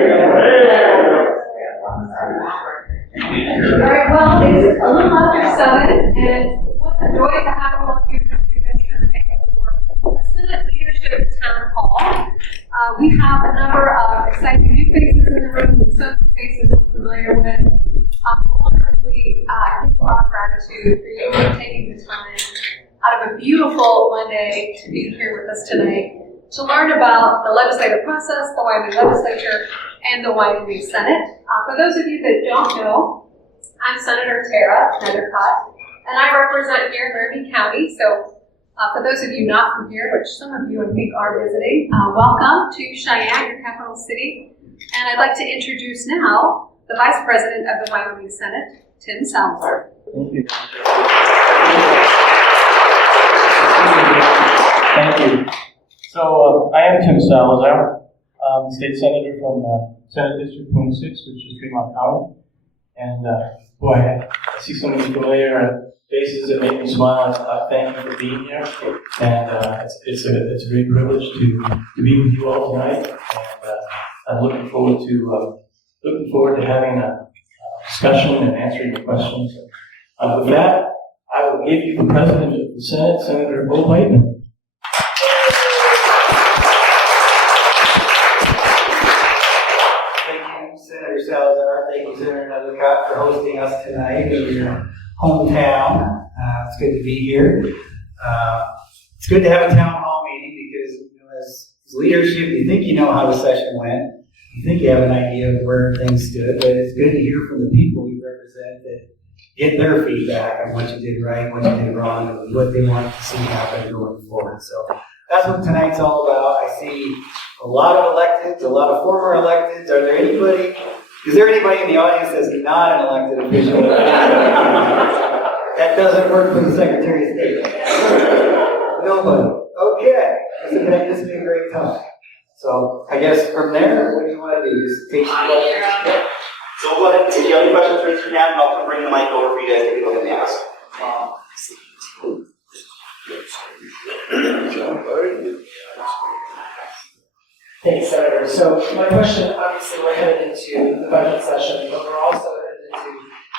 All right, well, it's a little after 7, and what a joy to have all of you joining us tonight for a Senate Leadership Townhall. We have a number of exciting new faces in the room and some faces we're familiar with. We want to really give our gratitude for you for taking the time out of a beautiful Monday to be here with us tonight to learn about the legislative process, the Wyoming legislature, and the Wyoming Senate. For those of you that don't know, I'm Senator Tara Nethercott, and I represent here in Laramie County. So for those of you not from here, which some of you I think are visiting, welcome to Cheyenne, your capital city. And I'd like to introduce now the Vice President of the Wyoming Senate, Tim Salazar. Thank you. Thank you. So I am Tim Salazar, State Senator from Senate District 26, which is Fremont County. And boy, I see so many familiar faces that make me smile. Thank you for being here. And it's a great privilege to be with you all tonight. And I'm looking forward to having a discussion and answering your questions. With that, I will give you the President of the Senate, Senator Bo Biteman. Senator Salazar, thank you, Senator Nethercott, for hosting us tonight in your hometown. It's good to be here. It's good to have a town hall meeting because, as leadership, you think you know how the session went. You think you have an idea of where things stood, but it's good to hear from the people we represent that get their feedback on what you did right, what you did wrong, and what they want to see happen going forward. So that's what tonight's all about. I see a lot of electeds, a lot of former electeds. Is there anybody in the audience that's not an elected official? That doesn't work for the Secretary of State. Nobody. Okay. This is going to be a great time. So I guess from there, what do you want to do? Just take some questions. So if you have any questions, raise your hand, and I'll bring the mic over for you guys to take a look at the ask. Thanks, Senator. So my question, obviously, we're headed into the budget session, but we're also headed into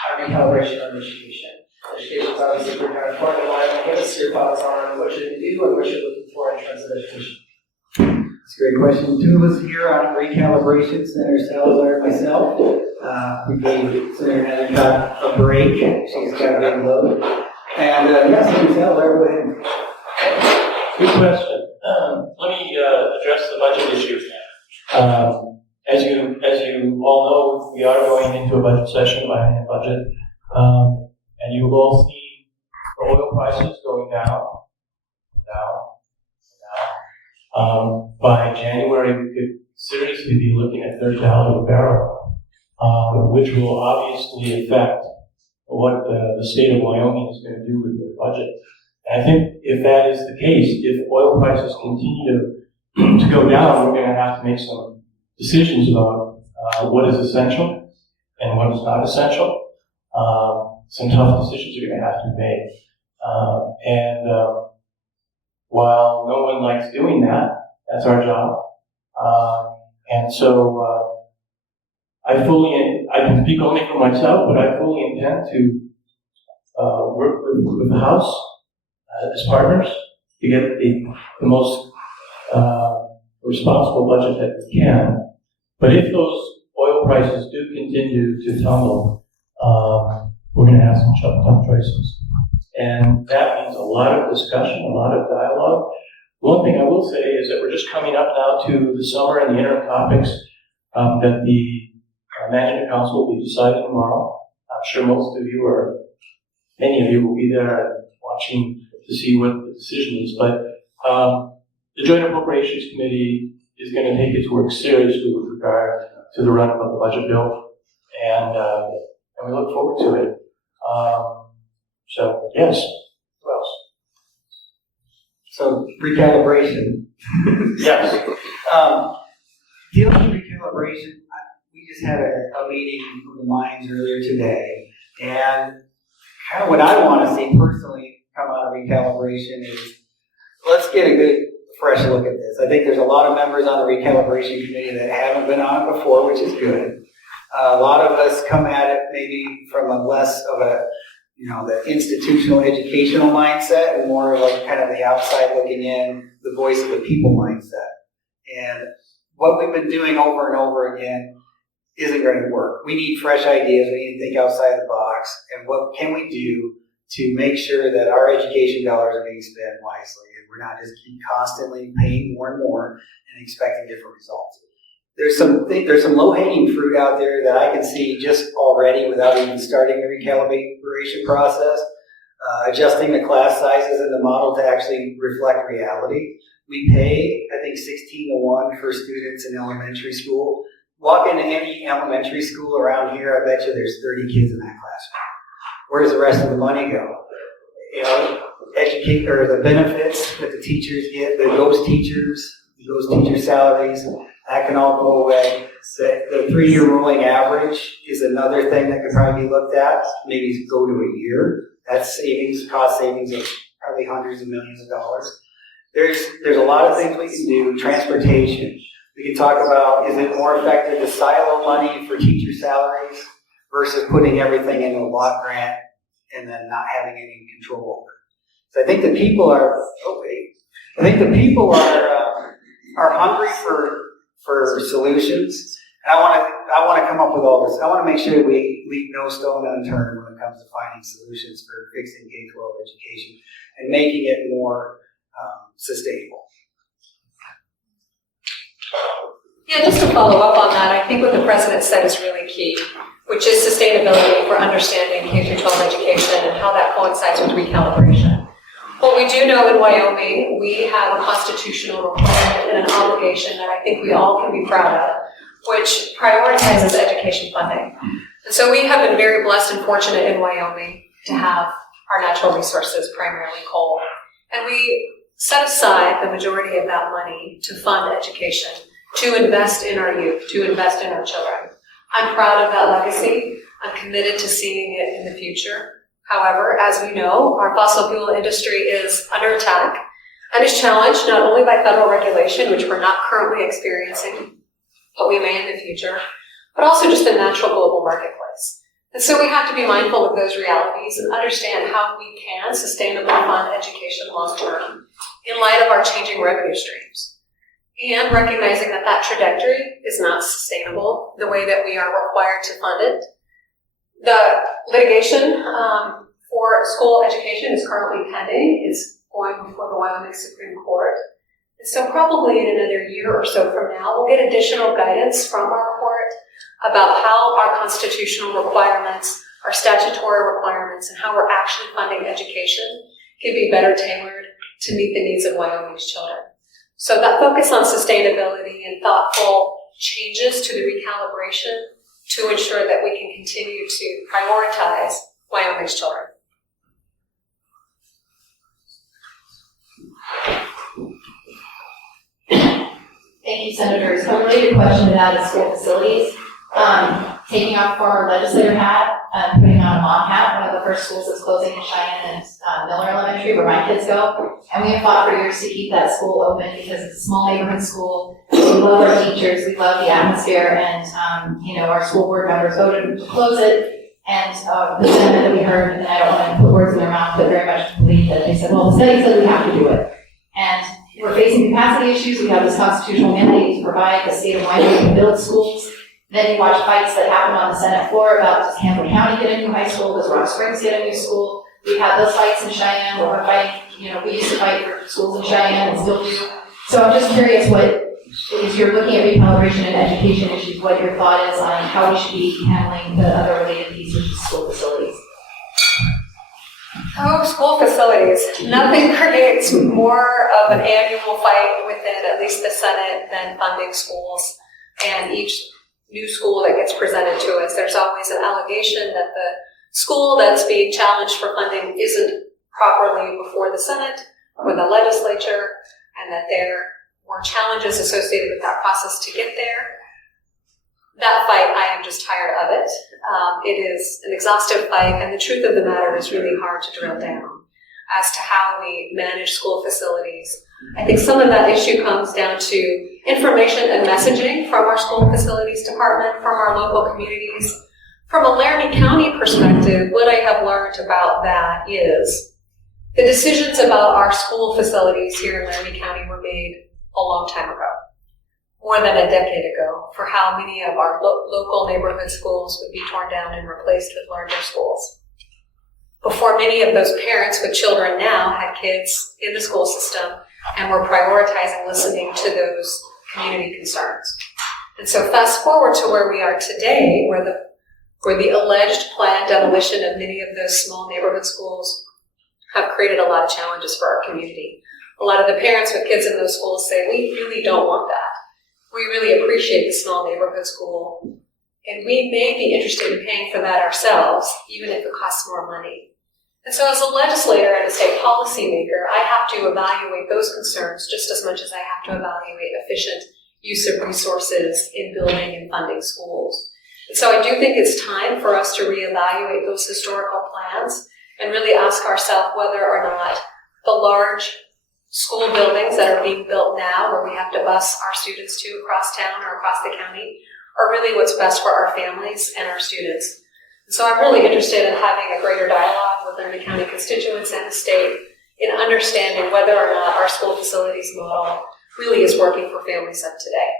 our recalibration on education. Education is obviously pretty important. Give us your thoughts on what should we do and what you're looking for in terms of education. That's a great question. Two of us here on recalibration, Senator Salazar and myself. We gave Senator Nethercott a break. She's got a big load. And yes, Senator Salazar, go ahead. Good question. Let me address the budget issue. As you all know, we are going into a budget session, biennial budget, and you've all seen the oil prices going down. By January, we could seriously be looking at $30 a barrel, which will obviously affect what the state of Wyoming is going to do with their budget. And I think if that is the case, if oil prices continue to go down, we're going to have to make some decisions about what is essential and what is not essential. Some tough decisions are going to have to be made. While no one likes doing that, that's our job. And so I can speak only for myself, but I fully intend to work with the House as partners to get the most responsible budget that we can. But if those oil prices do continue to tumble, we're going to have some tough choices. And that means a lot of discussion, a lot of dialogue. One thing I will say is that we're just coming up now to the summer and the interim topics that the Management Council will be deciding tomorrow. I'm sure many of you will be there watching to see what the decision is. But the Joint Appropriations Committee is going to take its work seriously with regard to the run-up of the budget bill, and we look forward to it. So, yes. Who else? So, recalibration. Yes. Dealing with recalibration, we just had a meeting of the minds earlier today, and kind of what I want to see personally come out of recalibration is let's get a good fresh look at this. I think there's a lot of members on the recalibration committee that haven't been on it before, which is good. A lot of us come at it maybe from a less of a, the institutional educational mindset and more like kind of the outside looking in, the voice of the people mindset. And what we've been doing over and over again isn't going to work. We need fresh ideas. We need to think outside the box. And what can we do to make sure that our education dollars are being spent wisely and we're not just keep constantly paying more and more and expecting different results. There's some low-hanging fruit out there that I can see just already without even starting the recalibration process. Adjusting the class sizes in the model to actually reflect reality. We pay, I think, 16-1 for students in elementary school. Walk into any elementary school around here, I bet you there's 30 kids in that classroom. Where does the rest of the money go? Educate, or the benefits that the teachers get, those teacher salaries, that can all go away. The 3-year rolling average is another thing that could probably be looked at. Maybe go to a year. That's savings, cost savings of probably hundreds of millions of dollars. There's a lot of things we can do. Transportation. We can talk about, is it more effective to silo money for teacher salaries versus putting everything into a block grant and then not having any control over it. So I think the people are hungry for solutions. And I want to come up with all this. I want to make sure we leave no stone unturned when it comes to finding solutions for fixing K-12 education and making it more sustainable. Yeah, just to follow up on that, I think what the president said is really key, which is sustainability for understanding K-12 education and how that coincides with recalibration. What we do know in Wyoming, we have a constitutional requirement and an obligation that I think we all can be proud of, which prioritizes education funding. And so we have been very blessed and fortunate in Wyoming to have our natural resources, primarily coal. And we set aside the majority of that money to fund education, to invest in our youth, to invest in our children. I'm proud of that legacy. I'm committed to seeing it in the future. However, as we know, our fossil fuel industry is under attack and is challenged not only by federal regulation, which we're not currently experiencing, but we may in the future, but also just the natural global marketplace. And so we have to be mindful of those realities and understand how we can sustainably fund education long term in light of our changing revenue streams. And recognizing that that trajectory is not sustainable the way that we are required to fund it. The litigation for school education is currently pending, is going before the Wyoming Supreme Court. And so probably in another year or so from now, we'll get additional guidance from our court about how our constitutional requirements, our statutory requirements, and how we're actually funding education can be better tailored to meet the needs of Wyoming's children. So that focus on sustainability and thoughtful changes to the recalibration to ensure that we can continue to prioritize Wyoming's children. Thank you, Senators. A related question to that is school facilities. Taking off former legislator hat and putting on a mom hat, one of the first schools that's closing in Cheyenne and Miller Elementary, where my kids go. And we have fought for years to keep that school open because it's a small neighborhood school. We love our teachers, we love the atmosphere, and our school board members voted to close it. And the sentiment that we heard, and I don't want to put words in their mouth, but very much believe that they said, well, the study said we have to do it. And we're facing capacity issues. We have this constitutional mandate to provide the state of Wyoming to build schools. Then you watch fights that happen on the Senate floor about does Hamilton County get a new high school, does Rock Springs get a new school? We've had those fights in Cheyenne where we're fighting, we used to fight for schools in Cheyenne and still do. So I'm just curious if you're looking at recalibration and education issues, what your thought is on how we should be handling the other related piece, which is school facilities. Oh, school facilities. Nothing creates more of an annual fight within at least the Senate than funding schools. And each new school that gets presented to us, there's always an allegation that the school that's being challenged for funding isn't properly before the Senate or the legislature, and that there were challenges associated with that process to get there. That fight, I am just tired of it. It is an exhaustive fight, and the truth of the matter is really hard to drill down as to how we manage school facilities I think some of that issue comes down to information and messaging from our school facilities department, from our local communities. From a Laramie County perspective, what I have learned about that is the decisions about our school facilities here in Laramie County were made a long time ago, more than a decade ago, for how many of our local neighborhood schools would be torn down and replaced with larger schools. Before many of those parents with children now had kids in the school system and were prioritizing listening to those community concerns. And so fast forward to where we are today, where the alleged planned demolition of many of those small neighborhood schools have created a lot of challenges for our community. A lot of the parents with kids in those schools say, we really don't want that. We really appreciate the small neighborhood school, and we may be interested in paying for that ourselves, even if it costs more money. And so as a legislator and a state policymaker, I have to evaluate those concerns just as much as I have to evaluate efficient use of resources in building and funding schools. And so I do think it's time for us to reevaluate those historical plans and really ask ourselves whether or not the large school buildings that are being built now, where we have to bus our students to across town or across the county, are really what's best for our families and our students. And so I'm really interested in having a greater dialogue with Laramie County constituents and the state in understanding whether or not our school facilities model really is working for families of today.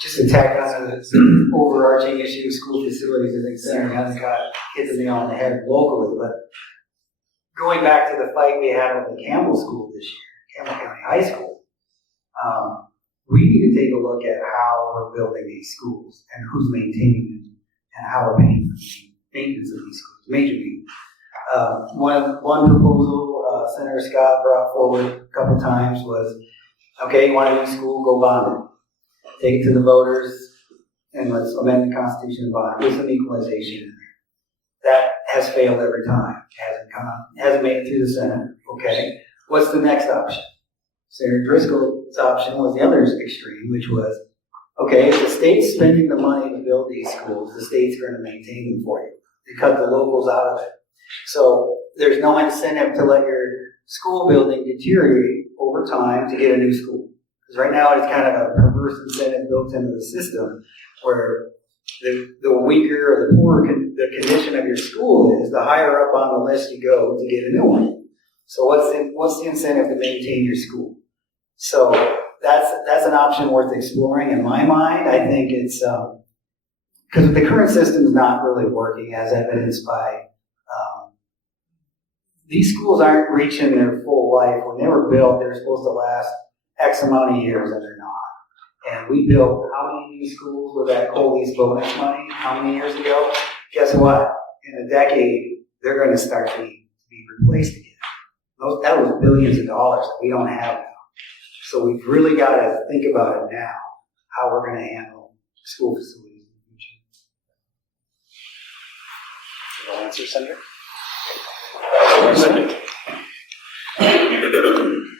Just to tack on to the overarching issue of school facilities, I think Senator Nethercott hit the nail on the head locally, but going back to the fight we had with the Campbell School this year, Campbell County High School, we need to take a look at how we're building these schools and who's maintaining them and how we're paying for the maintenance of these schools, majorly. One proposal Senator Scott brought forward a couple times was, okay, you want a new school, go bond it. Take it to the voters and let's amend the Constitution and bond it with some equalization in there. That has failed every time. Hasn't made it through the Senate. Okay, what's the next option? Senator Driscoll's option was the other extreme, which was, okay, if the state's spending the money to build these schools, the state's going to maintain them for you. They cut the locals out of it. So there's no incentive to let your school building deteriorate over time to get a new school. Because right now it's kind of a perverse incentive built into the system where the weaker or the poorer the condition of your school is, the higher up on the list you go to get a new one. So what's the incentive to maintain your school? So that's an option worth exploring in my mind. I think it's because the current system is not really working, as evidenced by these schools aren't reaching their full life. When they were built, they were supposed to last X amount of years, and they're not. And we built how many new schools with that Coley's bonus money? How many years ago? Guess what? In a decade, they're going to start to be replaced again. That was billions of dollars that we don't have now. So we've really got to think about it now, how we're going to handle school facilities in the future. Will answer, Senator?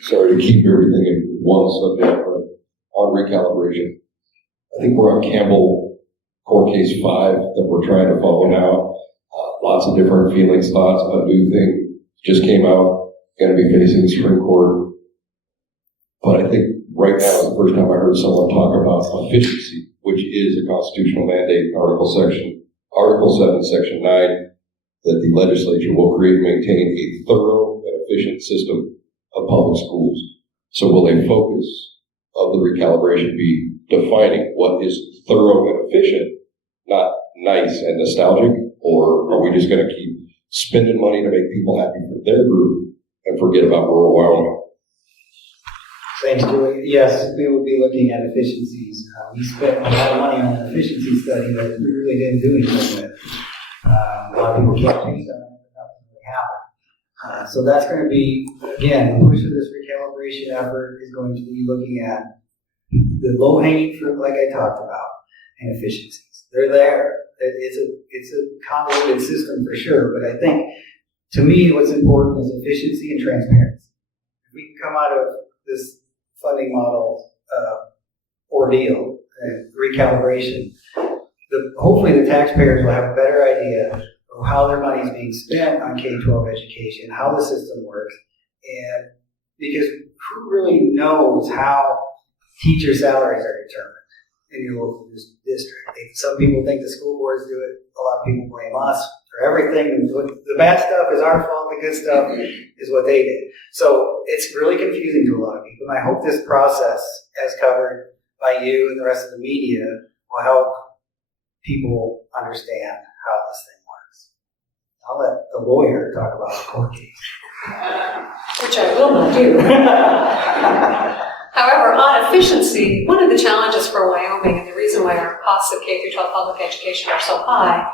Sorry to keep everything in one subject, but on recalibration, I think we're on Campbell Court Case 5 that we're trying to follow now. Lots of different feelings, thoughts. A new thing just came out, going to be facing the Supreme Court. But I think right now is the first time I heard someone talk about efficiency, which is a constitutional mandate in Article 7, Section 9, that the legislature will create and maintain a thorough and efficient system of public schools. So will a focus of the recalibration be defining what is thorough and efficient, not nice and nostalgic, or are we just going to keep spending money to make people happy for their group and forget about rural Wyoming? Thanks, Joey. Yes, we will be looking at efficiencies. We spent a lot of money on an efficiency study that we really didn't do anything with. A lot of people can't change that, but nothing really happened. So that's going to be, again, the push of this recalibration effort is going to be looking at the low-hanging fruit, like I talked about, and efficiencies. They're there. It's a convoluted system for sure, but I think, to me, what's important is efficiency and transparency. If we can come out of this funding model ordeal and recalibration, hopefully the taxpayers will have a better idea of how their money is being spent on K-12 education, how the system works, and because who really knows how teacher salaries are determined in your local district? Some people think the school boards do it. A lot of people blame us for everything. The bad stuff is our fault. The good stuff is what they did. So it's really confusing to a lot of people. And I hope this process, as covered by you and the rest of the media, will help people understand how this thing works. I'll let the lawyer talk about the court case. Which I will not do. However, on efficiency, one of the challenges for Wyoming, and the reason why our costs of K-12 public education are so high,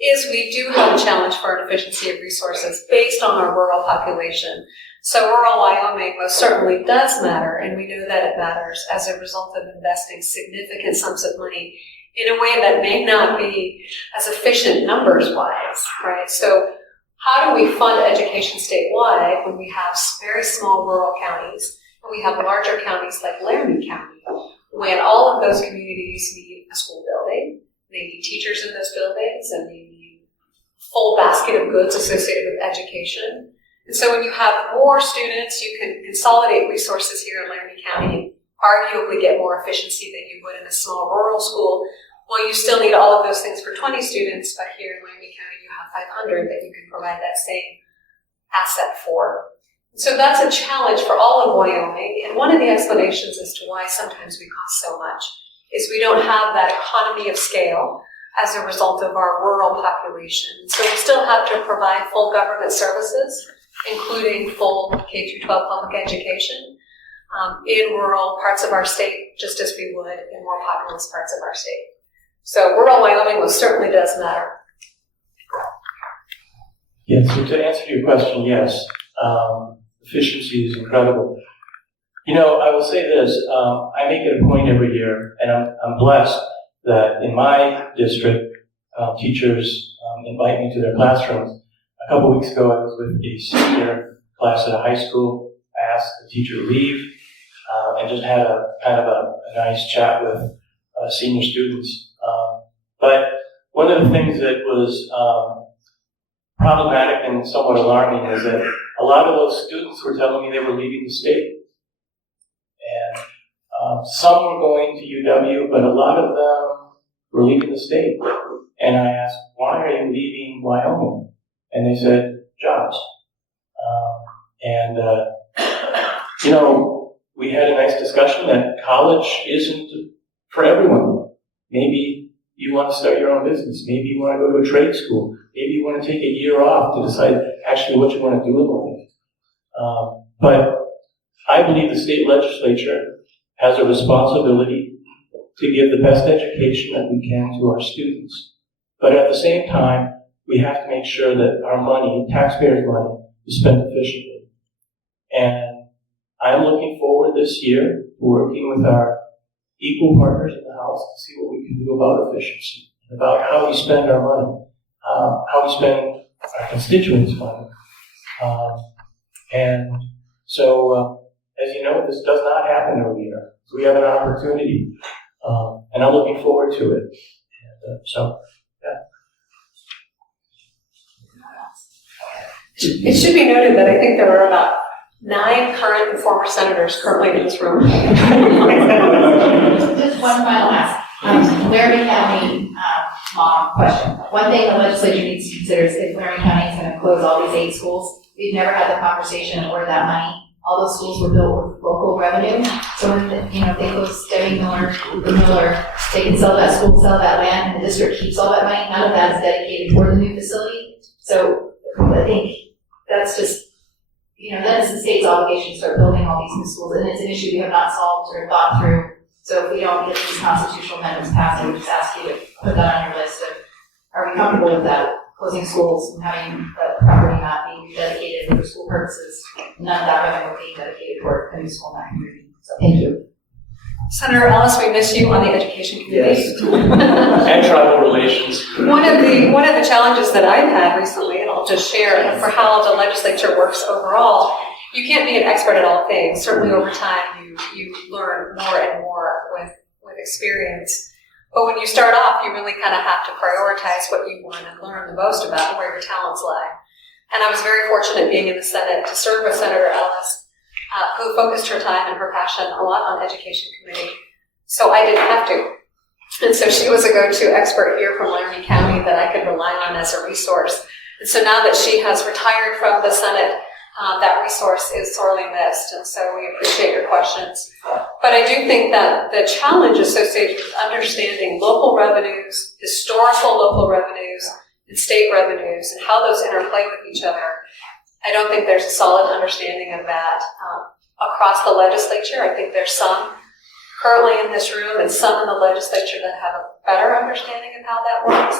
is we do have a challenge for an efficiency of resources based on our rural population. So rural Wyoming most certainly does matter, and we know that it matters as a result of investing significant sums of money in a way that may not be as efficient numbers-wise, right? So how do we fund education statewide when we have very small rural counties, and we have larger counties like Laramie County, when all of those communities need a school building, they need teachers in those buildings, and they need a full basket of goods associated with education. And so when you have more students, you can consolidate resources here in Laramie County, arguably get more efficiency than you would in a small rural school. Well, you still need all of those things for 20 students, but here in Laramie County you have 500 that you can provide that same asset for. So that's a challenge for all of Wyoming, and one of the explanations as to why sometimes we cost so much is we don't have that economy of scale as a result of our rural population. So we still have to provide full government services, including full K-12 public education, in rural parts of our state, just as we would in more populous parts of our state. So rural Wyoming most certainly does matter. Yeah, so to answer your question, yes, efficiency is incredible. You know, I will say this, I make it a point every year, and I'm blessed that in my district, teachers invite me to their classrooms. A couple weeks ago, I was with a senior class at a high school. I asked the teacher to leave, and just had a kind of a nice chat with senior students. But one of the things that was problematic and somewhat alarming is that a lot of those students were telling me they were leaving the state. And some were going to UW, but a lot of them were leaving the state. And I asked, why are you leaving Wyoming? And they said, jobs. You know, we had a nice discussion that college isn't for everyone. Maybe you want to start your own business. Maybe you want to go to a trade school. Maybe you want to take a year off to decide actually what you want to do in life. But I believe the state legislature has a responsibility to give the best education that we can to our students. But at the same time, we have to make sure that our money, taxpayers' money, is spent efficiently. And I'm looking forward this year to working with our equal partners in the House to see what we can do about efficiency, about how we spend our money, how we spend our constituents' money. And so, as you know, this does not happen every year. So we have an opportunity, and I'm looking forward to it. And, It should be noted that I think there are about 9 current and former senators currently in this room. Just one final ask. Laramie County question. One thing the legislature needs to consider is if Laramie County is going to close all these 8 schools, we've never had the conversation where that money, all those schools were built with local revenue. So when if they close Debbie Miller, they can sell that school, sell that land, and the district keeps all that money. None of that is dedicated toward the new facility. So I think that's just, that is the state's obligation to start building all these new schools, and it's an issue we have not solved or thought through. So if we don't get these constitutional amendments passed, I would just ask you to put that on your list of, are we comfortable with that, closing schools and having that property not being dedicated for school purposes, none of that revenue being dedicated toward a new school in that community. So thank you. Senator Ellis, we miss you on the education committee. Yes. and tribal relations. One of the challenges that I've had recently, and I'll just share for how the legislature works overall, you can't be an expert at all things. Certainly over time you learn more and more with experience. But when you start off, you really kind of have to prioritize what you want to learn the most about and where your talents lie. And I was very fortunate being in the Senate to serve with Senator Ellis, who focused her time and her passion a lot on education committee. So I didn't have to. And so she was a go-to expert here from Laramie County that I could rely on as a resource. And so now that she has retired from the Senate, that resource is sorely missed. And so we appreciate your questions. But I do think that the challenge associated with understanding local revenues, historical local revenues, and state revenues, and how those interplay with each other, I don't think there's a solid understanding of that across the legislature. I think there's some currently in this room and some in the legislature that have a better understanding of how that works.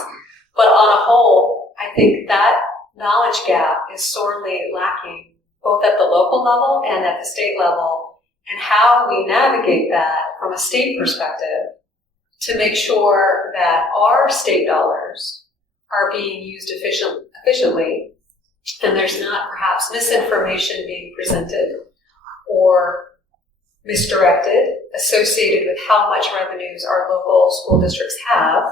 But on a whole, I think that knowledge gap is sorely lacking, both at the local level and at the state level, and how we navigate that from a state perspective to make sure that our state dollars are being used efficiently, and there's not perhaps misinformation being presented or misdirected associated with how much revenues our local school districts have.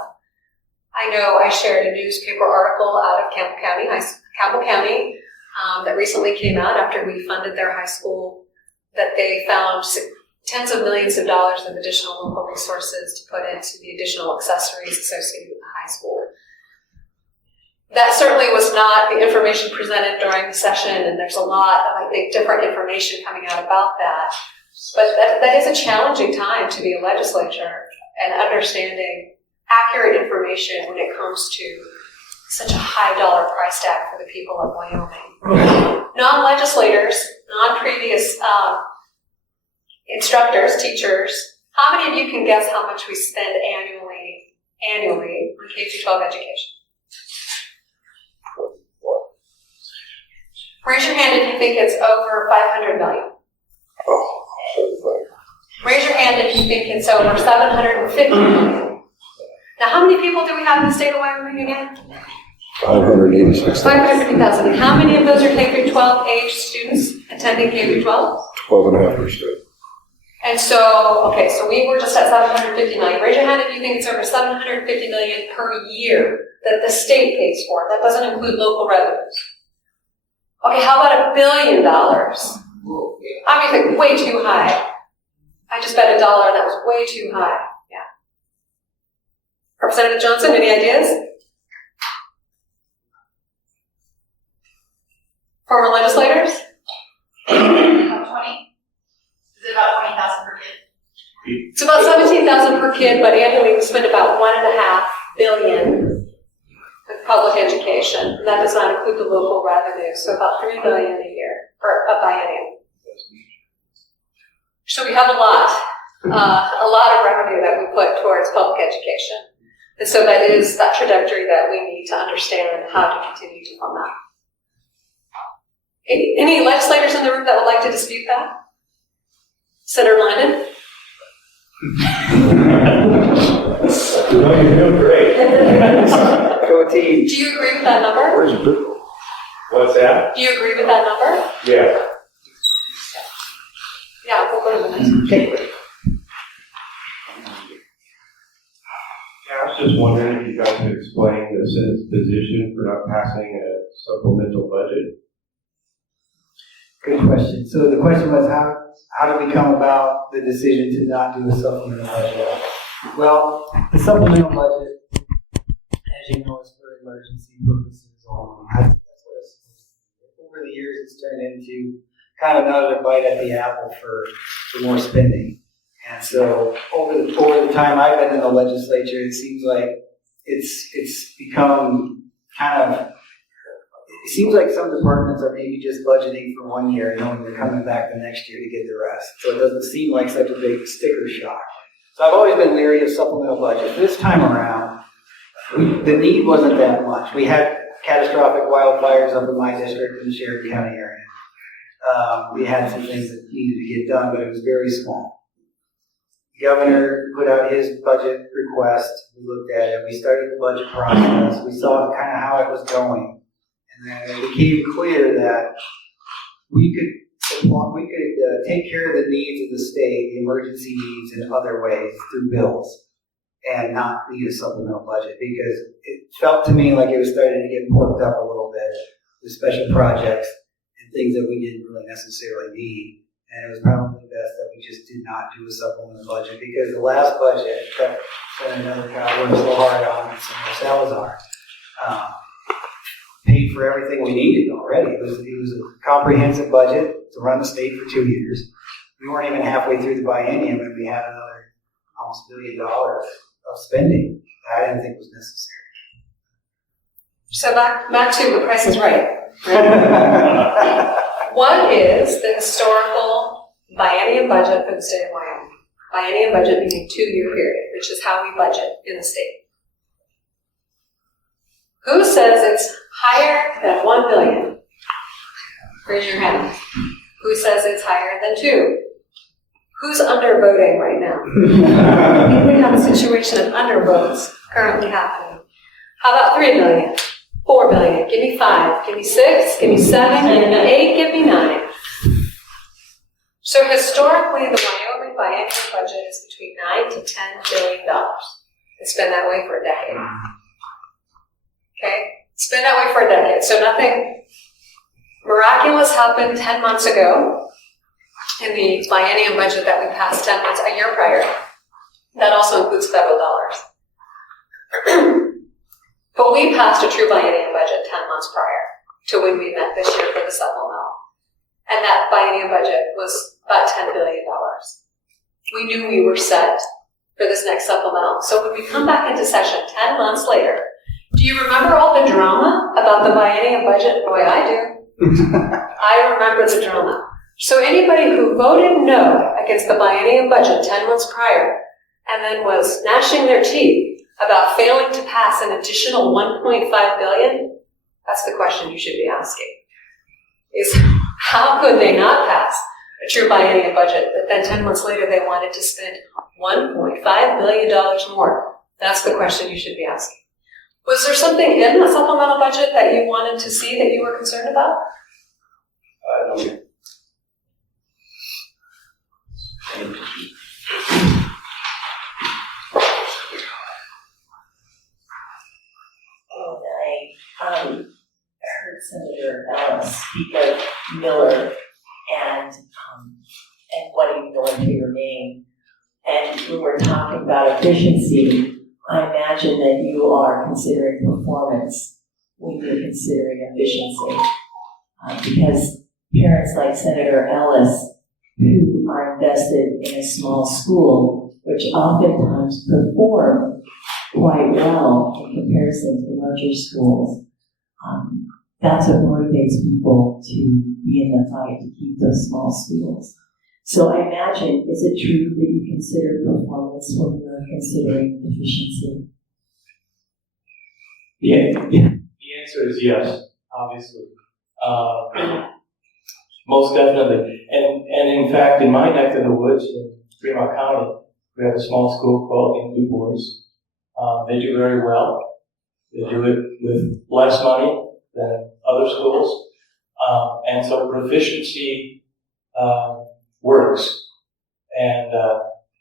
I know I shared a newspaper article out of Campbell County that recently came out after we funded their high school, that they found tens of millions of dollars of additional local resources to put into the additional accessories associated with the high school. That certainly was not the information presented during the session, and there's a lot of, I think, different information coming out about that. But that is a challenging time to be a legislature and understanding accurate information when it comes to such a high dollar price tag for the people of Wyoming. Non-legislators, non-previous instructors, teachers, how many of you can guess how much we spend annually on K-12 education? Raise your hand if you think it's over 500 million. Raise your hand if you think it's over 750 million. Now, how many people do we have in the state of Wyoming again? 586,000. 550,000. And how many of those are K-12 age students attending K-12? 12.5%. And so, okay, so we were just at 750 million. Raise your hand if you think it's over 750 million per year that the state pays for. That doesn't include local revenues. Okay, how about $1 billion? Obviously, way too high. I just bet $1 that was way too high. Yeah. Representative Johnson, any ideas? Former legislators? About 20? Is it about 20,000 per kid? It's about 17,000 per kid, but annually we spend about $1.5 billion with public education. And that does not include the local revenue, so about $3 billion a year, or a biennium. So we have a lot of revenue that we put towards public education. And so that is that trajectory that we need to understand how to continue to fund that. Any legislators in the room that would like to dispute that? Senator Landon? No, you're doing great. Go team. Do you agree with that number? Where's the big one? What's that? Do you agree with that number? Yeah. Yeah, we'll go to the next one. Okay. Yeah, I was just wondering if you guys could explain the Senate's position for not passing a supplemental budget. Good question. So the question was, how did we come about the decision to not do a supplemental budget? Well, the supplemental budget, as you know, is for emergency purposes only. That's what it's supposed to be. Over the years, it's turned into kind of another bite at the apple for more spending. And so over the time I've been in the legislature, it seems like it's become kind of, it seems like some departments are maybe just budgeting for 1 year, knowing they're coming back the next year to get the rest. So it doesn't seem like such a big sticker shock. So I've always been leery of supplemental budgets. This time around, the need wasn't that much. We had catastrophic wildfires up in my district in the Sheridan County area. We had some things that needed to get done, but it was very small. The governor put out his budget request. We looked at it. We started the budget process. We saw kind of how it was going. And then it became clear that we could take care of the needs of the state, the emergency needs in other ways through bills. and not need a supplemental budget, because it felt to me like it was starting to get porked up a little bit with special projects and things that we didn't really necessarily need. And it was probably best that we just did not do a supplemental budget, because the last budget that Senator Nethercott worked so hard on, Senator Salazar, paid for everything we needed already. It was a comprehensive budget to run the state for 2 years. We weren't even halfway through the biennium and we had another almost $1 billion of spending that I didn't think was necessary. So back to the Price is Right. What is the historical biennium budget for the state of Wyoming? Biennium budget meaning 2-year period, which is how we budget in the state. Who says it's higher than $1 billion? Raise your hand. Who says it's higher than 2? Who's undervoting right now? We have a situation of undervotes currently happening. How about 3 billion? 4 billion? Give me 5. Give me 6. Give me 7. Give me 8. Give me 9. So historically, the Wyoming biennium budget is between $9 to $10 billion. It's been that way for a decade. Okay? It's been that way for a decade. So nothing miraculous happened 10 months ago in the biennium budget that we passed 10 months, a year prior. That also includes federal dollars. But we passed a true biennium budget 10 months prior to when we met this year for the supplemental. And that biennium budget was about $10 billion. We knew we were set for this next supplemental. So when we come back into session 10 months later, do you remember all the drama about the biennium budget? Boy, I do. I remember the drama. So anybody who voted no against the biennium budget 10 months prior and then was gnashing their teeth about failing to pass an additional $1.5 billion, that's the question you should be asking. Is how could they not pass a true biennium budget, but then 10 months later they wanted to spend $1.5 billion more? That's the question you should be asking. Was there something in the supplemental budget that you wanted to see that you were concerned about? No. I heard Senator Ellis speak of Miller and what he going to remain. And when we're talking about efficiency, I imagine that you are considering performance when you're considering efficiency. Because parents like Senator Ellis, who are invested in a small school, which oftentimes perform quite well in comparison to larger schools, that's what motivates people to be in the fight to keep those small schools. So I imagine, is it true that you consider performance when you're considering efficiency? The answer is yes, obviously. Most definitely. And in fact, in my neck of the woods in Fremont County, we have a small school called Du Bois. They do very well. They do it with less money than other schools. And so proficiency works. And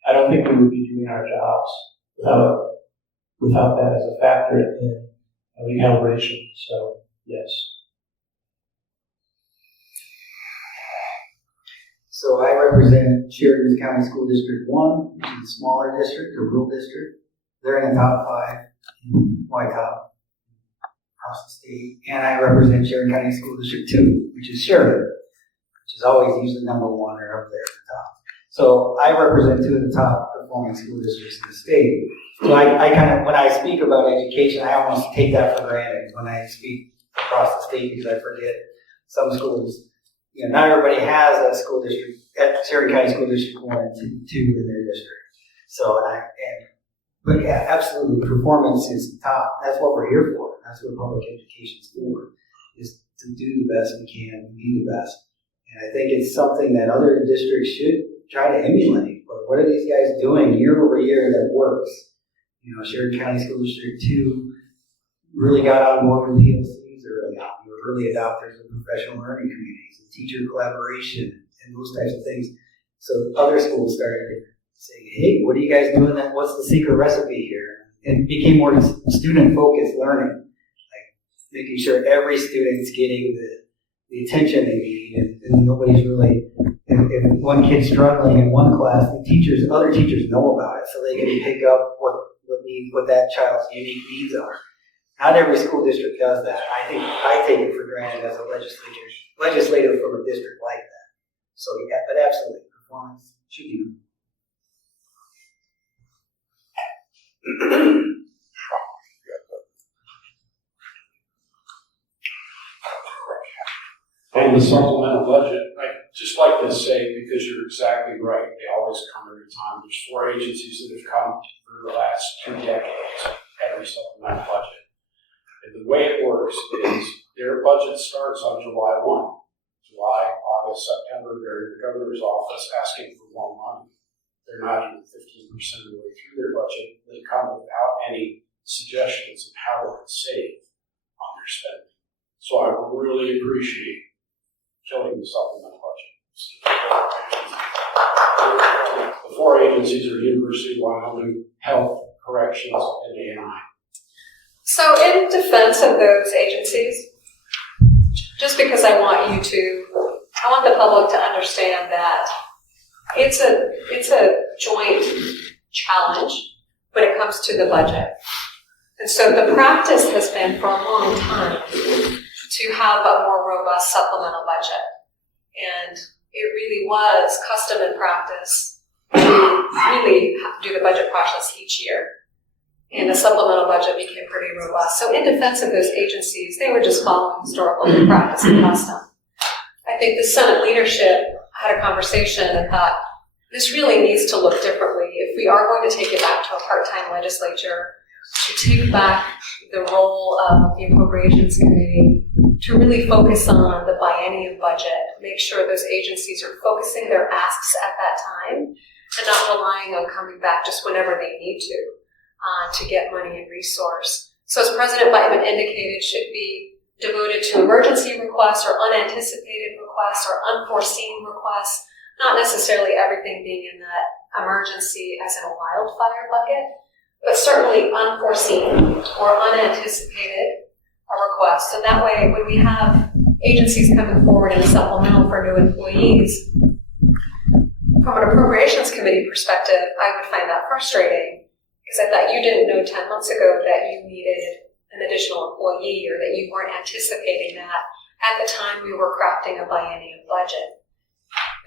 I don't think we would be doing our jobs without that as a factor in recalibration. So, yes. So I represent Sheridan County School District 1, which is a smaller district, a rural district. They're in the top 5 in Wyckoff across the state. And I represent Sheridan County School District 2, which is Sheridan, which is always usually number 1 or up there at the top. So I represent 2 of the top performing school districts in the state. So I kind of, when I speak about education, I almost take that for granted when I speak across the state, because I forget some schools. You know, not everybody has a school district at Sheridan County School District 1 and 2 in their district. So, but yeah, absolutely, performance is top. That's what we're here for. That's what public education is for, is to do the best we can and be the best. And I think it's something that other districts should try to emulate. But what are these guys doing year over year that works? You know, Sheridan County School District 2 really got on board with PLCs early on. We were early adopters of professional learning communities and teacher collaboration and those types of things. So other schools started to say, hey, what are you guys doing? What's the secret recipe here? And it became more student-focused learning, like making sure every student's getting the attention they need, and nobody's really, if one kid's struggling in one class, other teachers know about it, so they can pick up what that child's unique needs are. Not every school district does that. I take it for granted as a legislator from a district like that. So yeah, but absolutely, performance should be. On the supplemental budget, I'd just like to say, because you're exactly right, they always come every time. There's 4 agencies that have come for the last 2 decades, every supplemental budget. And the way it works is their budget starts on July 1. July, August, September, they're in the governor's office asking for more money. They're not even 15% of the way through their budget. They come without any suggestions on how they could save on their spending. So I really appreciate killing the supplemental budget. The 4 agencies are University of Wyoming, Health, Corrections, and A&I. So in defense of those agencies, just because I want the public to understand that it's a joint challenge when it comes to the budget. And so the practice has been for a long time to have a more robust supplemental budget. And it really was custom and practice to really do the budget process each year. And the supplemental budget became pretty robust. So in defense of those agencies, they were just following historical practice and custom. I think the Senate leadership had a conversation and thought, this really needs to look differently. If we are going to take it back to a part-time legislature, to take back the role of the Appropriations Committee, to really focus on the biennium budget, make sure those agencies are focusing their asks at that time and not relying on coming back just whenever they need to get money and resource. So as President Biteman indicated, should be devoted to emergency requests or unanticipated requests or unforeseen requests, not necessarily everything being in that emergency as in a wildfire bucket, but certainly unforeseen or unanticipated requests. And that way, when we have agencies coming forward in a supplemental for new employees, from an Appropriations Committee perspective, I would find that frustrating because I thought you didn't know 10 months ago that you needed an additional employee or that you weren't anticipating that at the time we were crafting a biennium budget.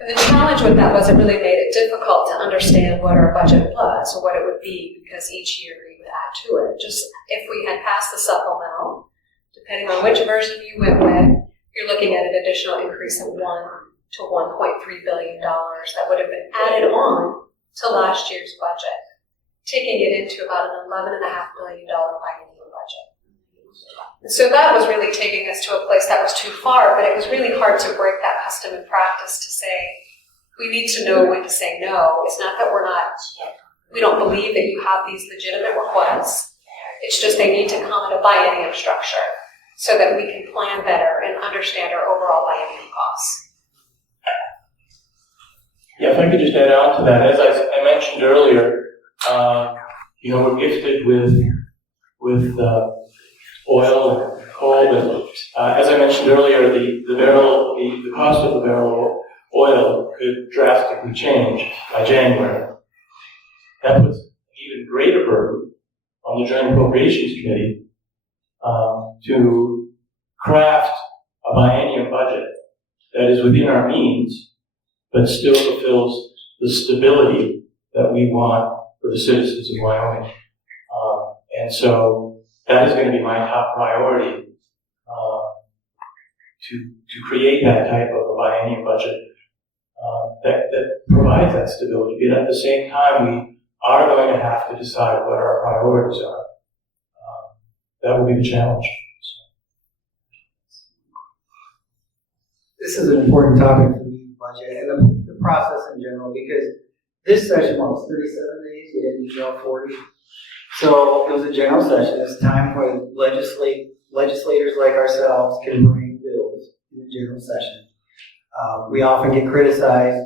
And the challenge with that was it really made it difficult to understand what our budget was or what it would be because each year we would add to it. Just if we had passed the supplemental, depending on which version you went with, you're looking at an additional increase of $1 to $1.3 billion that would have been added on to last year's budget, taking it into about an $11.5 billion biennial budget. And so that was really taking us to a place that was too far, but it was really hard to break that custom and practice to say, we need to know when to say no. It's not that we don't believe that you have these legitimate requests. It's just they need to come in a biennium structure so that we can plan better and understand our overall biennium costs. Yeah, if I could just add on to that, as I mentioned earlier, we're gifted with oil and coal, but as I mentioned earlier, the cost of the barrel of oil could drastically change by January. That puts an even greater burden on the Joint Appropriations Committee to craft a biennium budget that is within our means, but still fulfills the stability that we want for the citizens of Wyoming. And so that is going to be my top priority, to create that type of a biennium budget that provides that stability. But at the same time, we are going to have to decide what our priorities are. That will be the challenge. This is an important topic for the budget and the process in general, because this session was 37 days, we didn't email 40. So it was a general session. It's time for legislators like ourselves can bring bills in the general session. We often get criticized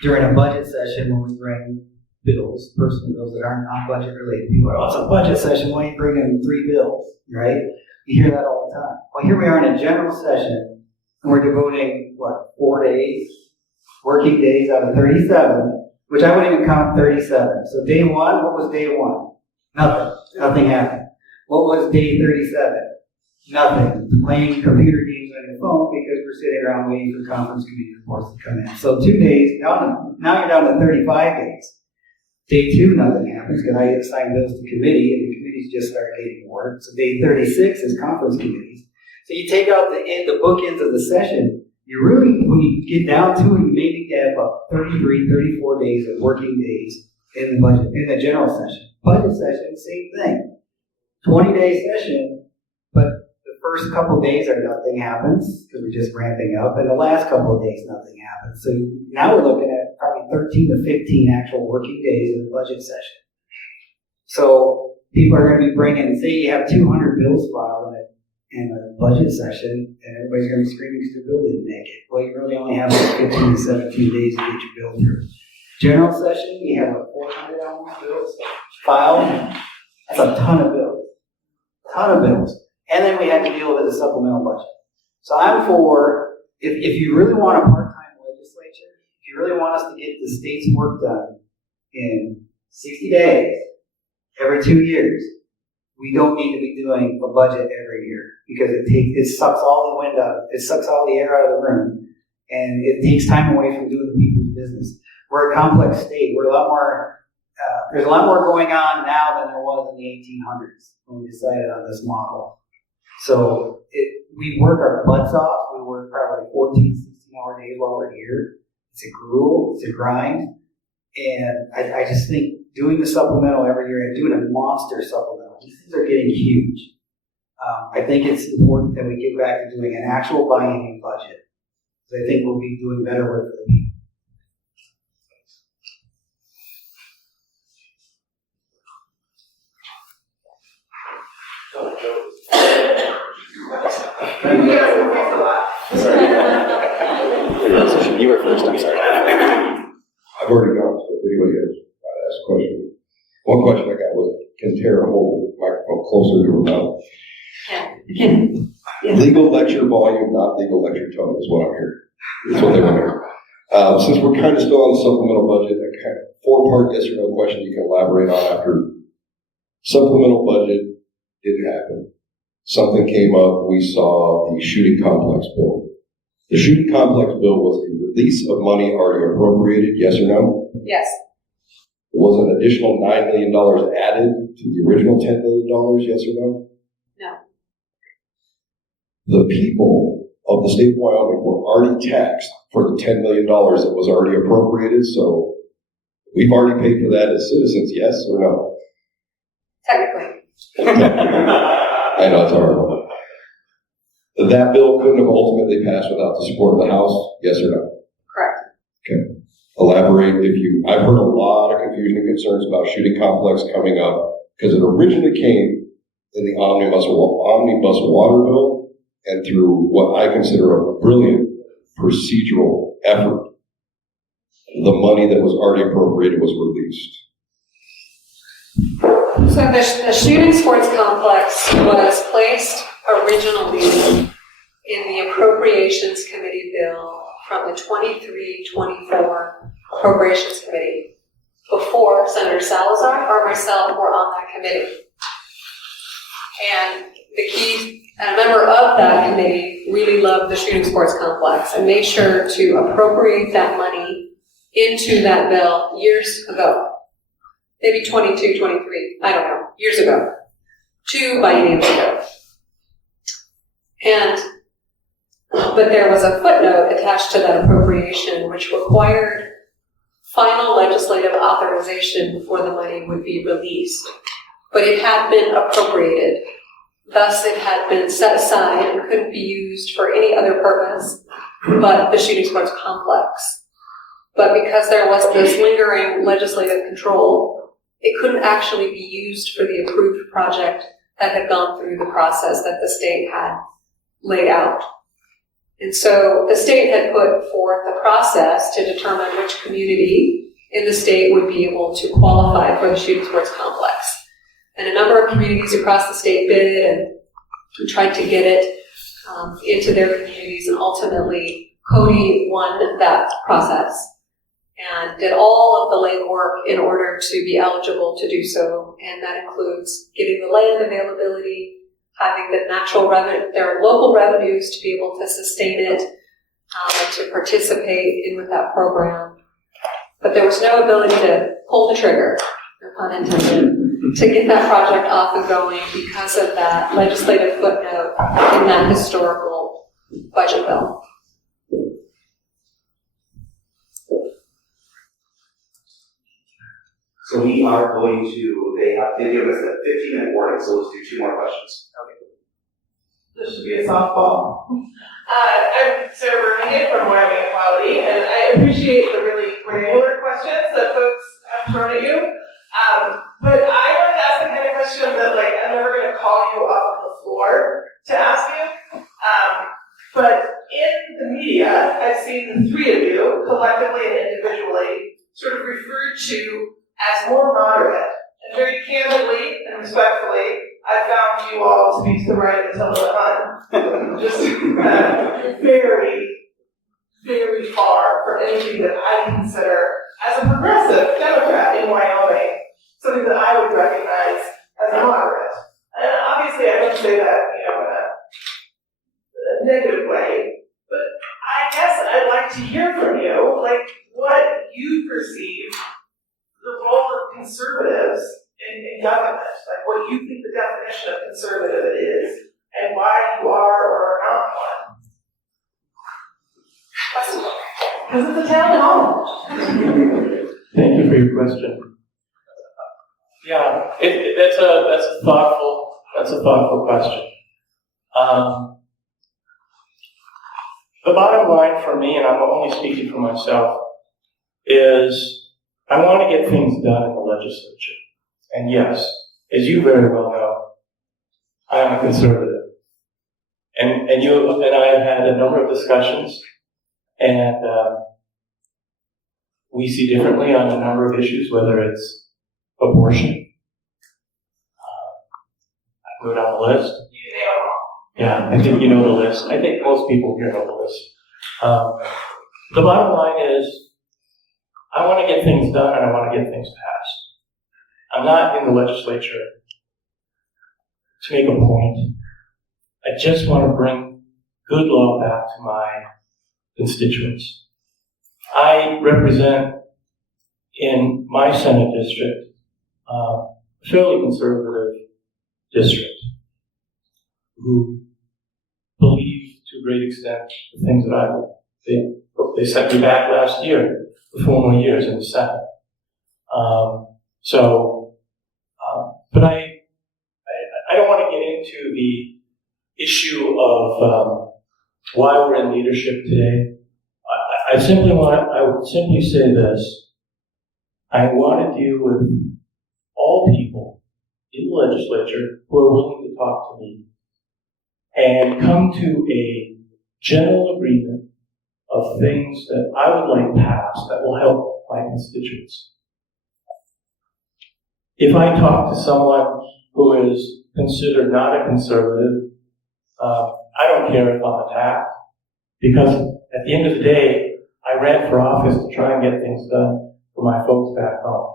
during a budget session when we bring bills, personal bills that aren't non-budget related. People are, oh, it's a budget session, why are you bringing 3 bills, right? You hear that all the time. Well, here we are in a general session, and we're devoting, 4 days, working days out of 37, which I wouldn't even count 37. So day 1, what was day 1? Nothing. Nothing happened. What was day 37? Nothing. Playing computer games on your phone because we're sitting around waiting for conference committee reports to come in. So 2 days, now you're down to 35 days. Day 2, nothing happens because I assign those to committee, and the committees just start getting work. So day 36 is conference committees. So you take out the bookends of the session, you really, when you get down to it, you maybe get about 33, 34 days of working days in the budget, in the general session. Budget session, same thing. 20-day session, but the first couple of days nothing happens because we're just ramping up, and the last couple of days nothing happens. So now we're looking at probably 13 to 15 actual working days in the budget session. So people are going to be bringing, say you have 200 bills filed in a budget session, and everybody's going to be screaming because their bill didn't make it. Well, you really only have 15 to 17 days to get your bill through. General session, you have 400 bills filed. That's a ton of bills. And then we have to deal with the supplemental budget. So I'm for, if you really want a part-time legislature, if you really want us to get the state's work done in 60 days, every 2 years, we don't need to be doing a budget every year because it sucks all the wind out, it sucks all the air out of the room, and it takes time away from doing the people's business. We're a complex state. We're a lot more, there's a lot more going on now than there was in the 1800s when we decided on this model. So we work our butts off. We work probably 14, 16-hour days while we're here. It's a gruel, it's a grind. And I just think doing the supplemental every year and doing a monster supplemental, these things are getting huge. I think it's important that we get back to doing an actual biennial budget. Because I think we'll be doing better work for the people. You were first, I'm sorry. I've already gone, so if anybody has to ask a question. One question I got was, can Tara hold the microphone closer to her mouth? Yeah. Legal lecture volume, not legal lecture tone is what I'm hearing. That's what they want to hear. Since we're kind of still on the supplemental budget, a kind of 4-part yes or no question you can elaborate on after. Supplemental budget didn't happen. Something came up, we saw the shooting complex bill. The shooting complex bill was a release of money already appropriated, yes or no? Yes. Was an additional $9 million added to the original $10 million, yes or no? No. The people of the state of Wyoming were already taxed for the $10 million that was already appropriated, so we've already paid for that as citizens, yes or no? Technically. I know it's horrible. That bill couldn't have ultimately passed without the support of the House, yes or no? Correct. Okay. Elaborate I've heard a lot of confusion and concerns about shooting complex coming up because it originally came in the omnibus water bill and through what I consider a brilliant procedural effort, the money that was already appropriated was released. So the shooting sports complex was placed originally in the Appropriations Committee bill from the 23-24 Appropriations Committee before Senator Salazar or myself were on that committee. And a member of that committee really loved the shooting sports complex and made sure to appropriate that money into that bill years ago. Maybe 22, 23, I don't know, years ago. 2 bienniums ago. But there was a footnote attached to that appropriation which required final legislative authorization before the money would be released. But it had been appropriated. Thus, it had been set aside and couldn't be used for any other purpose but the shooting sports complex. But because there was this lingering legislative control, it couldn't actually be used for the approved project that had gone through the process that the state had laid out. And so the state had put forth a process to determine which community in the state would be able to qualify for the shooting sports complex. And a number of communities across the state bid and tried to get it into their communities, and ultimately Cody won that process and did all of the legwork in order to be eligible to do so, and that includes getting the land availability, having the natural revenue, their local revenues to be able to sustain it, to participate in with that program. But there was no ability to pull the trigger, no pun intended, to get that project off and going because of that legislative footnote in that historical budget bill. So we are going to, they give us a 15-minute warning, so let's do 2 more questions. This should be a softball. I'm Sarah Birmingham from Wyoming Equality, and I appreciate the really granular questions that folks have thrown at you. But I wanted to ask the kind of question that, like, I'm never going to call you off of the floor to ask you. But in the media, I've seen the 3 of you, collectively and individually, sort of referred to as more moderate. And very candidly and respectfully, I found you all to be to the right of Attila the Hun. Just very, very far from anything that I consider, as a progressive Democrat in Wyoming, something that I would recognize as a moderate. And obviously I don't say that, in a negative way, but I guess I'd like to hear from you, like, what you perceive the role of conservatives in government, like what you think the definition of conservative is, and why you are or are not one. Because it's a town hall. Thank you for your question. Yeah, that's a thoughtful question. The bottom line for me, and I'm only speaking for myself, is I want to get things done in the legislature. And yes, as you very well know, I am a conservative. And you and I have had a number of discussions, and we see differently on a number of issues, whether it's abortion. I go down the list. Yeah, I think you know the list. I think most people here know the list. The bottom line is, I want to get things done and I want to get things passed. I'm not in the legislature to make a point. I just want to bring good law back to my constituents. I represent in my Senate district a fairly conservative district who believe to a great extent the things that I believe. They sent me back last year for 4 more years in the Senate. But I don't want to get into the issue of why we're in leadership today. I would simply say this. I want to deal with all people in the legislature who are willing to talk to me and come to a general agreement of things that I would like passed that will help my constituents. If I talk to someone who is considered not a conservative, I don't care if I'm attacked, because at the end of the day, I ran for office to try and get things done for my folks back home.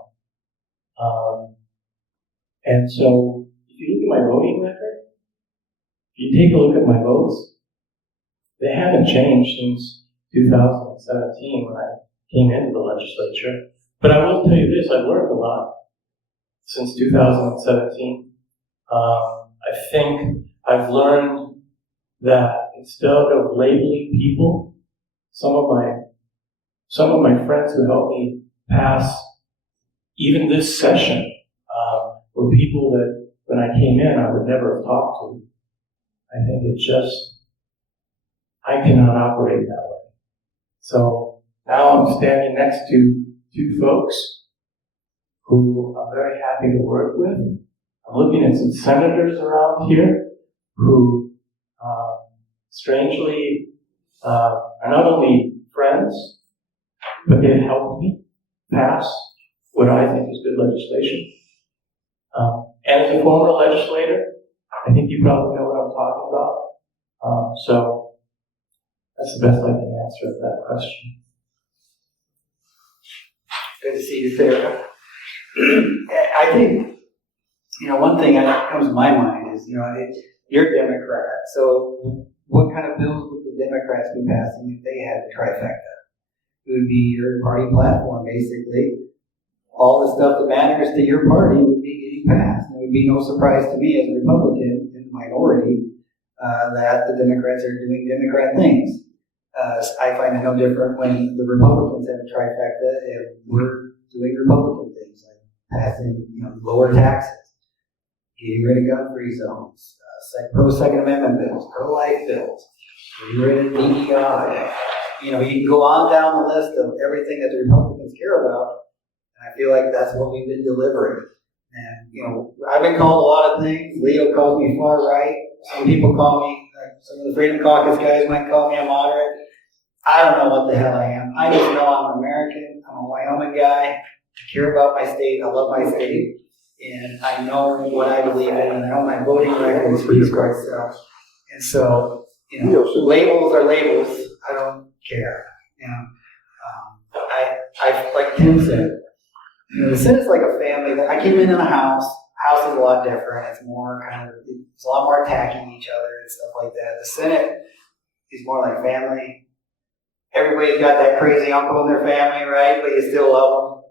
And so, if you look at my voting record, if you take a look at my votes, they haven't changed since 2017 when I came into the legislature. But I will tell you this, I've learned a lot since 2017. I think I've learned that instead of labeling people, some of my friends who helped me pass even this session were people that when I came in I would never have talked to. I think I cannot operate that way. So now I'm standing next to 2 folks who I'm very happy to work with. I'm looking at some senators around here who, strangely, are not only friends, but they've helped me. pass what I think is good legislation. And as a former legislator, I think you probably know what I'm talking about. So that's the best I can answer that question. Good to see you, Sarah. I think, one thing that comes to my mind is, you're Democrat, so what kind of bills would the Democrats be passing if they had the trifecta? It would be your party platform, basically. All the stuff that matters to your party would be getting passed. It would be no surprise to me as a Republican in the minority that the Democrats are doing Democrat things. I find it no different when the Republicans have a trifecta and we're doing Republican things, like passing, lower taxes, getting rid of gun-free zones, pro-Second Amendment bills, pro-life bills, getting rid of DEI. You can go on down the list of everything that the Republicans care about, and I feel like that's what we've been delivering. And, I've been called a lot of things. Leo calls me far right. Some people call me, some of the Freedom Caucus guys might call me a moderate. I don't know what the hell I am. I just know I'm an American. I'm a Wyoming guy. I care about my state. I love my state. And I know what I believe in. And I know my voting record speaks for itself. And so, labels are labels. I don't care. I like Tim said, the Senate's like a family. I came in the house. House is a lot different. It's more it's a lot more attacking each other and stuff like that. The Senate is more like family. Everybody's got that crazy uncle in their family, right? But you still love them.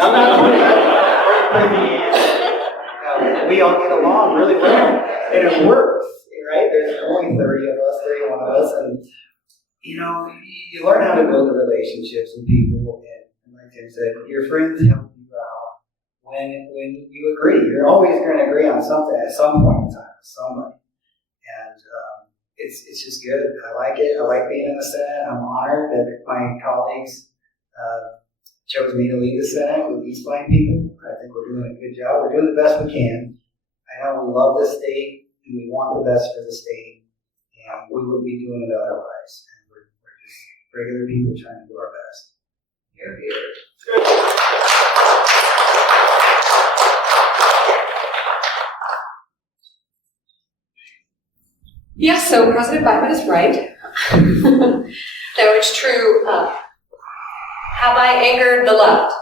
I'm not pointing at we all get along really well. And it works, right? There's only 30 of us, 31 of us. And, you learn how to build the relationships with people. And like Tim said, your friends help you out when you agree. You're always going to agree on something at some point in time with somebody. And it's just good. I like it. I like being in the Senate. I'm honored that my colleagues chose me to lead the Senate with these fine people. I think we're doing a good job. We're doing the best we can. I know we love this state and we want the best for the state. And we wouldn't be doing it otherwise. And we're just regular people trying to do our best. Here, here. Yes, so President Biteman is right. Though it's true, have I angered the left?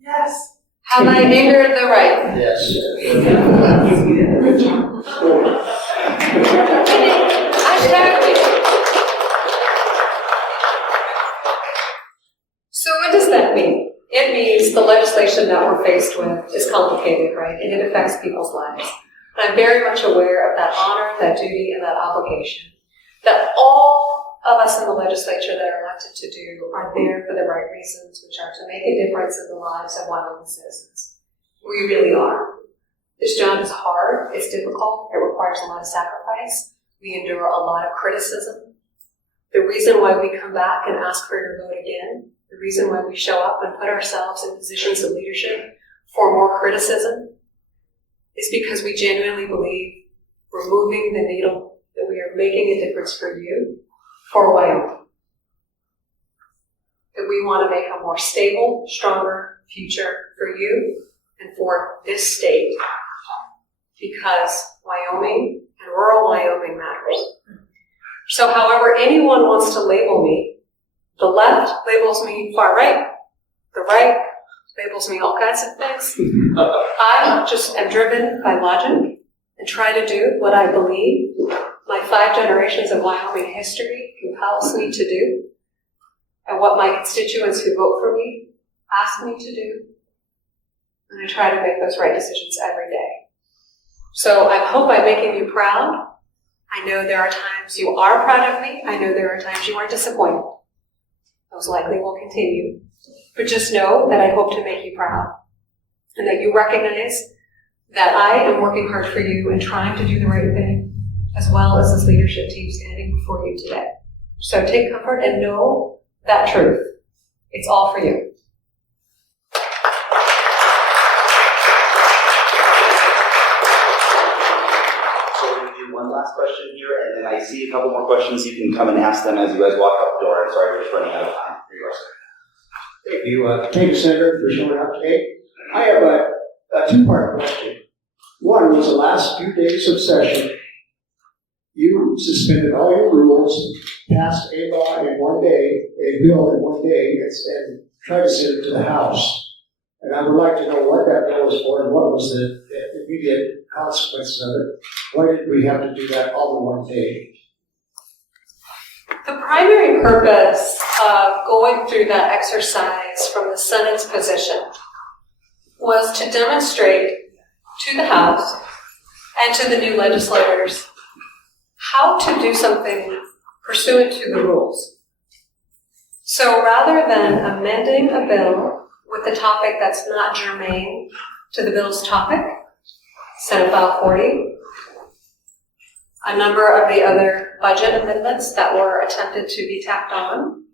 Yes. Have I angered the right? Yes. Hashtag me. So what does that mean? It means the legislation that we're faced with is complicated, right? And it affects people's lives. And I'm very much aware of that honor, that duty, and that obligation that all of us in the legislature that are elected to do are there for the right reasons, which are to make a difference in the lives of Wyoming citizens. We really are. This job is hard, it's difficult, it requires a lot of sacrifice. We endure a lot of criticism. The reason why we come back and ask for your vote again, the reason why we show up and put ourselves in positions of leadership for more criticism, is because we genuinely believe we're moving the needle, that we are making a difference for you, for Wyoming. That we want to make a more stable, stronger future for you and for this state, because Wyoming and rural Wyoming matters. So however anyone wants to label me, the left labels me far right, the right labels me all kinds of things. I just am driven by logic and try to do what I believe my 5 generations of Wyoming history compels me to do, and what my constituents who vote for me ask me to do. And I try to make those right decisions every day. So I hope I'm making you proud. I know there are times you are proud of me. I know there are times you are disappointed. Those likely will continue. But just know that I hope to make you proud, and that you recognize that I am working hard for you and trying to do the right thing, as well as this leadership team standing before you today. So take comfort and know that truth. It's all for you. So we're going to do one last question here, and then I see a couple more questions. You can come and ask them as you guys walk out the door. I'm sorry, we're just running out of time. Here you are, sir. Thank you, Senator, for showing up today. I have a two-part question. One was the last few days of session, you suspended all your rules, passed a law in one day, a bill in one day, and tried to send it to the House. And I would like to know what that bill was for and what was the immediate consequences of it. Why did we have to do that all in one day? The primary purpose of going through that exercise from the Senate's position was to demonstrate to the House and to the new legislators how to do something pursuant to the rules. So rather than amending a bill with a topic that's not germane to the bill's topic, Senate File 40, a number of the other budget amendments that were attempted to be tacked on,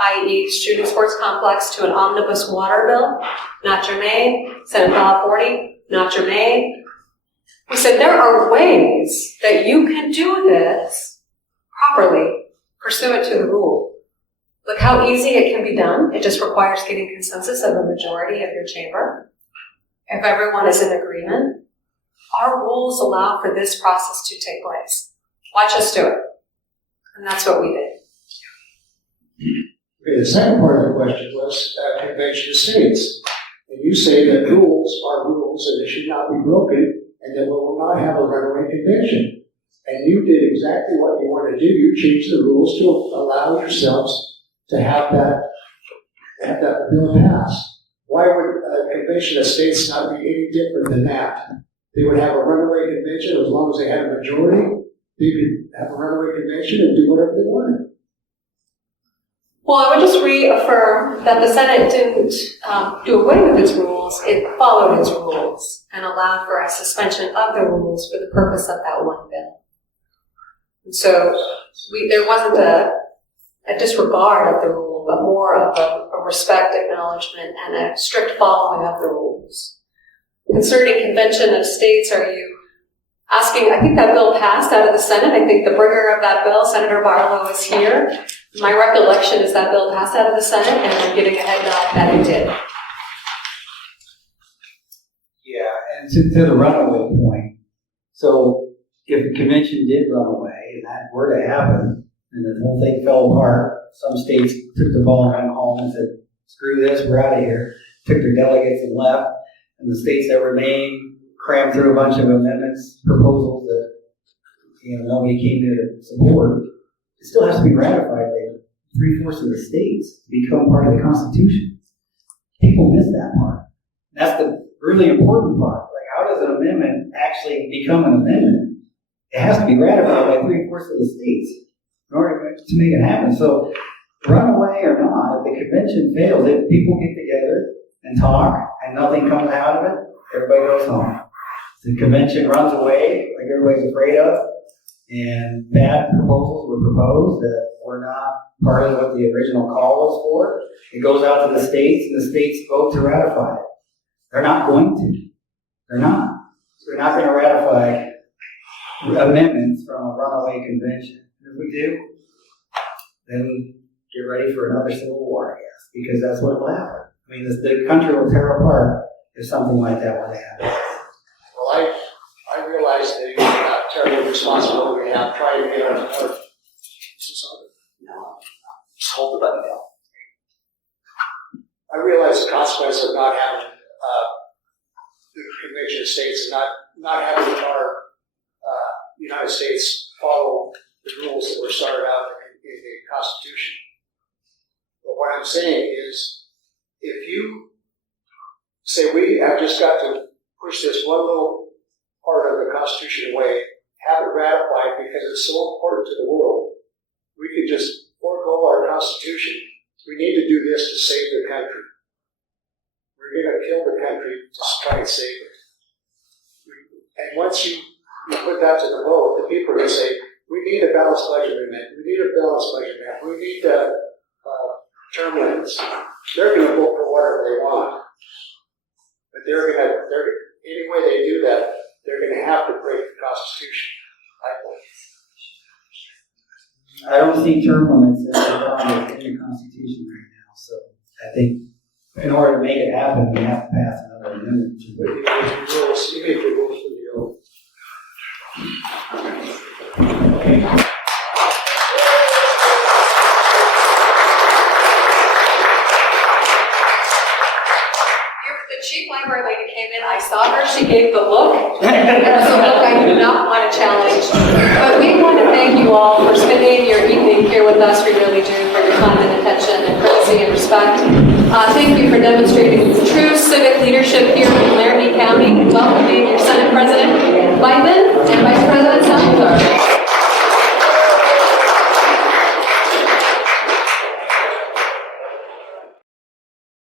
i.e. student sports complex to an omnibus water bill, not germane, Senate File 40, not germane. We said there are ways that you can do this properly pursuant to the rule. Look how easy it can be done. It just requires getting consensus of a majority of your chamber. If everyone is in agreement, our rules allow for this process to take place. Watch us do it. And that's what we did. Okay, the second part of the question was convention of states. And you say that rules are rules and they should not be broken and that we will not have a runaway convention. And you did exactly what you want to do. You changed the rules to allow yourselves to have that bill passed. Why would a convention of states not be any different than that? They would have a runaway convention as long as they had a majority. They could have a runaway convention and do whatever they wanted. Well, I would just reaffirm that the Senate didn't do away with its rules. It followed its rules and allowed for a suspension of the rules for the purpose of that one bill. And so there wasn't a disregard of the rule, but more of a respect, acknowledgement, and a strict following of the rules. Concerning convention of states, are you asking, I think that bill passed out of the Senate. I think the bringer of that bill, Senator Barlow, is here. My recollection is that bill passed out of the Senate, and I'm getting a head nod that it did. Yeah, and to the runaway point, so if the convention did run away, and that were to happen, and the whole thing fell apart, some states took the ball and went home and said, screw this, we're out of here, took their delegates and left, and the states that remained crammed through a bunch of amendments, proposals that nobody came to support. It still has to be ratified by 3/4 of the states to become part of the Constitution. People miss that part. That's the really important part. Like, how does an amendment actually become an amendment? It has to be ratified by 3/4 of the states in order to make it happen. So, runaway or not, if the convention fails, if people get together and talk and nothing comes out of it, everybody goes home. The convention runs away, like everybody's afraid of, and bad proposals were proposed that were not part of what the original call was for. It goes out to the states, and the states vote to ratify it. They're not going to. They're not. They're not going to ratify amendments from a runaway convention. If we do, then get ready for another civil war, I guess, because that's what will happen. I mean, the country will tear apart if something like that were to happen. Well, I realize that you have terrible responsibility now trying to get our No. Just hold the button down. I realize the consequence of not having the convention of states and not having our United States follow the rules that were started out in the Constitution. But what I'm saying is, if you say we have just got to push this one little part of the Constitution away, have it ratified because it's so important to the world, we could just forego our Constitution. We need to do this to save the country. We're going to kill the country to try and save it. And once you put that to the vote, the people are going to say, we need a balanced budget amendment. We need a balanced budget amendment. We need term limits. They're going to vote for whatever they want. But any way they do that, they're going to have to break the Constitution, I believe. I don't see term limits in the Constitution right now, so I think in order to make it happen, we have to pass another amendment to it. Even if it goes through the old. The chief library lady came in, I saw her, she gave the look. That's a look I do not want to challenge. But we want to thank you all for spending your evening here with us. We really do, for your time and attention and courtesy and respect. Thank you for demonstrating true civic leadership here in Laramie County, welcoming your Senate President Biteman and Vice